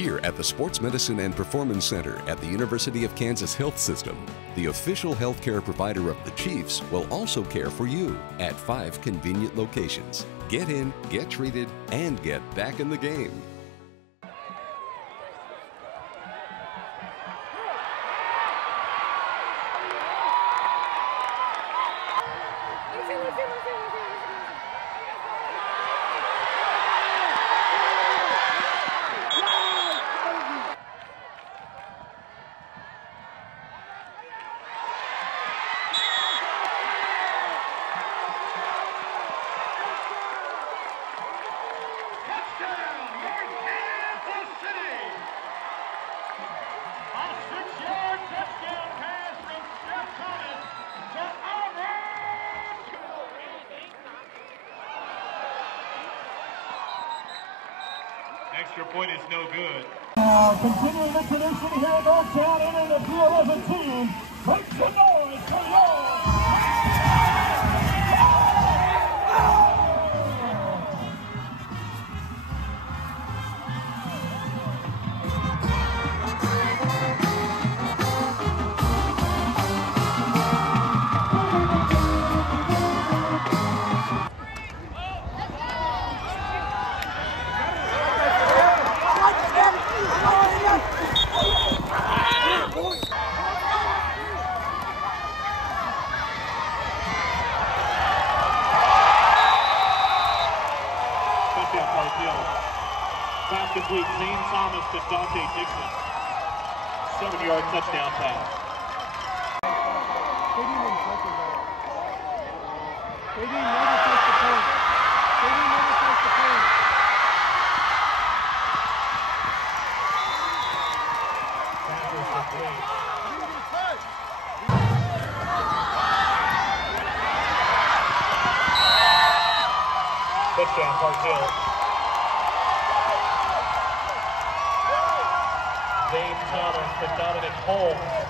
Here at the Sports Medicine and Performance Center at the University of Kansas Health System, the official healthcare provider of the Chiefs will also care for you at 5 convenient locations. Get in, get treated, and get back in the game. Extra point is no good. Continuing the tradition here at Northtown, entering the field as a team. Make some noise for y'all! Pass complete, Zane Thomas to Dante Dixon. 7-yard touchdown pass. KD never touched the point. KD never touched the point. Touchdown, Park Hill. Zane Thomas to Dominic Holmes.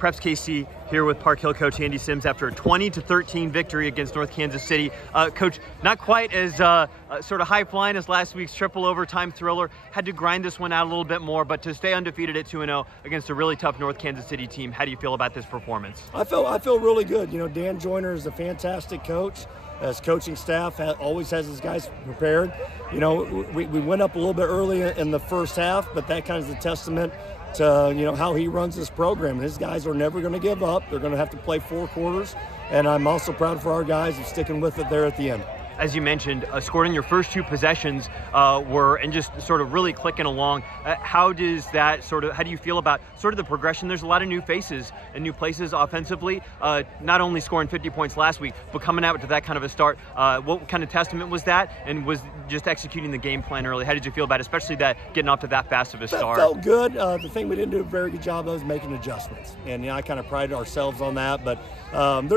Preps KC here with Park Hill coach Andy Sims after a 20-13 victory against North Kansas City. Coach, not quite as sort of high-flying as last week's triple overtime thriller. Had to grind this one out a little bit more, but to stay undefeated at 2-0 against a really tough North Kansas City team, how do you feel about this performance? I feel really good. You know, Dan Joyner is a fantastic coach. His coaching staff always has his guys prepared. You know, we went up a little bit early in the first half, but that kind of is a testament to, you know, how he runs this program. His guys are never going to give up. They're going to have to play 4 quarters, and I'm also proud for our guys of sticking with it there at the end. As you mentioned, scored in your first 2 possessions and just sort of really clicking along. How do you feel about sort of the progression? There's a lot of new faces and new places offensively, not only scoring 50 points last week, but coming out to that kind of a start. What kind of testament was that? And was just executing the game plan early? How did you feel about it, especially that getting off to that fast of a start? That felt good. The thing we didn't do a very good job of is making adjustments. And, you know, I kind of prided ourselves on that. But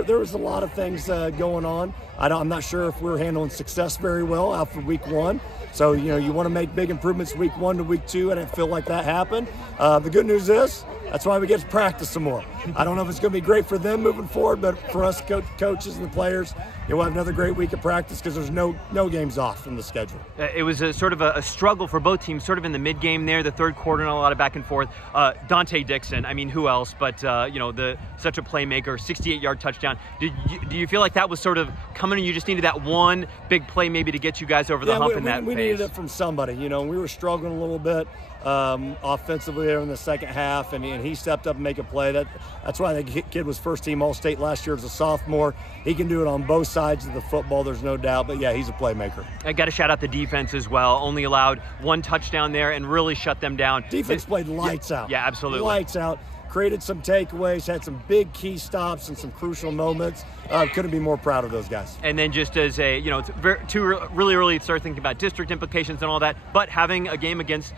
there was a lot of things going on. I'm not sure if we're handling success very well after week 1. So, you know, you want to make big improvements week 1 to week 2, and I feel like that happened. The good news is that's why we get to practice some more. I don't know if it's going to be great for them moving forward, but for us coaches and the players, we'll have another great week of practice because there's no games off in the schedule. It was a sort of a struggle for both teams, sort of in the mid game there, the third quarter, and a lot of back and forth. Dante Dixon, I mean, who else? But you know, such a playmaker, 68-yard touchdown. Do you feel like that was sort of coming, and you just needed that one big play maybe to get you guys over the hump in that phase? We needed it from somebody. You know, we were struggling a little bit offensively there in the second half, and he stepped up and make a play. That's why the kid was first-team All-State last year as a sophomore. He can do it on both sides of the football, there's no doubt. But, yeah, he's a playmaker. I got to shout out the defense as well. Only allowed 1 touchdown there and really shut them down. Defense played lights out. Yeah, absolutely. Lights out. Created some takeaways, had some big key stops and some crucial moments. Couldn't be more proud of those guys. And then just as a, you know, it's too really early to start thinking about district implications and all that, but having a game against,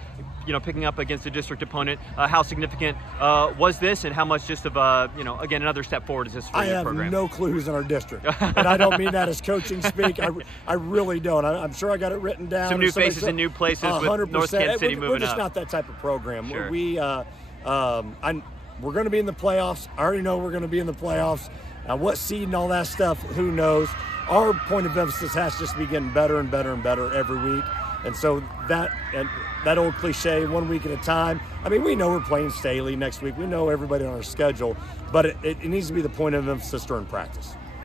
you know, picking up against a district opponent, how significant was this, and how much just of a, you know, again, another step forward is this for your program? I have no clue who's in our district. And I don't mean that as coaching speak. I really don't. I'm sure I got it written down. Some new faces in new places 100%. With North Kansas City moving up. We're just not that type of program. Sure. We're going to be in the playoffs. I already know we're going to be in the playoffs. Now, what seed and all that stuff, who knows? Our point of emphasis has to just be getting better and better and better every week. And so that old cliche, 1 week at a time. I mean, we know we're playing Staley next week. We know everybody on our schedule. But it needs to be the point of emphasis during practice.